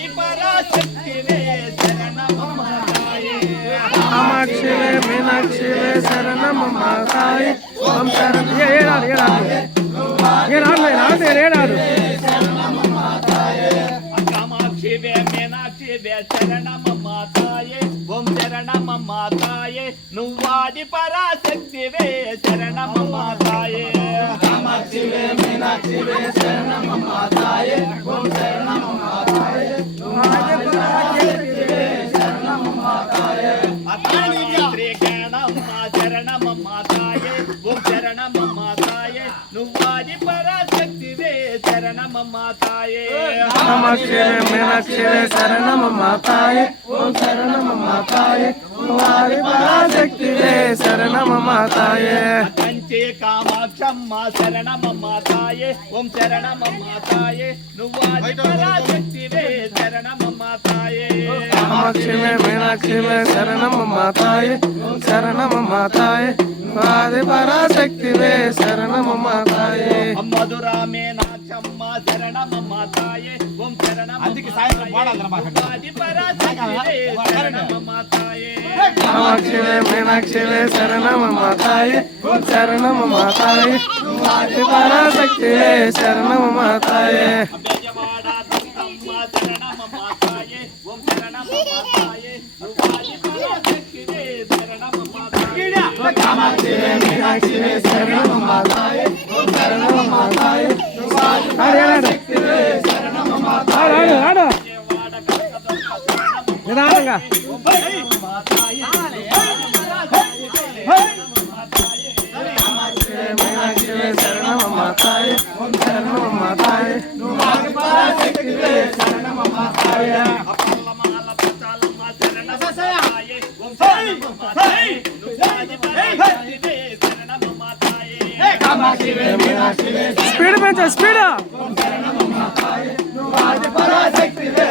ఆది పరాశక్తివే శరణమమ్మ తాయే కామాక్షివే మీనాక్షివే శరణమమ్మ తాయే ఓం శరణం ఏడాడు కామాక్షివే మీనాక్షివే శరణమమ్మ తాయే ఓం శరణమమ్మ తాయే నువ్వాది పరాశక్తివే శరణమమ్మ తాయే కామాక్షివే మీనాక్షివే శరణమమ్మ తాయే ఓం శరణమమ్మ తాయే నువ్వాది పరాశక్తివే శరణమమ్మ తాయే శ్రీగణమ్మ శరణమమ్మ తాయే ఓం శరణమమ్మ తాయే నువ్వాది పరాశక్తివే శరణమమ్మ తాయే కామాక్షివే మీనాక్షివే శరణమమ్మ తాయే ఓం శరణమమ్మ తాయే నువ్వాది పరాశక్తివే శరణమమ్మ తాయే కంచి కామాక్షమ్మ శరణమమ్మ తాయే ఓం శరణమమ్మ తాయే నువ్వాది పరాశక్తివే శరణమమ్మ తాయే కామాక్షివే మీనాక్షివే శరణమమ్మ తాయే ఓం శరణమమ్మ తాయే నువ్వాది పరాశక్తివే శరణమమ్మ తాయే మధురా మీనాక్షమ్మ శరణమమ్మ తాయే ఓం శరణమమ్మ పరాశక్తివే శరణమమ్మ తాయే కామాక్షివే మీనాక్షివే శరణమమ్మ తాయే ఓం శరణమమ్మ తాయే నువ్వాది పరాశక్తివే శరణమమ్మ తాయే బెజవాడ దుర్గమ్మ శరణమమ్మ తాయే ఓం శరణమమ్మ తాయే నువ్వాది పరాశక్తివే శరణమమ్మ తాయే కామాక్షివే మీనాక్షివే శరణమమ్మ తాయే ఓం శరణమమ్మ తాయే నువ్వాది పరాశక్తివే శరణమమ్మ తాయే బెజవాడ కనకదుర్గ శరణమమ్మ నిదానంగా ఓం శరణమమ్మ తాయే మీనాక్షివే శరణమమ్మ తాయే ఓం శరణమమ్మ తాయే నువ్వాది పరాశక్తివే శరణమమ్మ తాయే అపల్లమాల పచాలమ్మ శరణమమ్మ తాయే ఓం శరణమమ్మ తాయే నువ్వాది పరాశక్తివే శరణమమ్మ తాయే కామాక్షివే మీనాక్షివే స్పీడ్ పెంచు స్పీడ్ ఓం శరణమమ్మ తాయే నువ్వాది పరాశక్తివే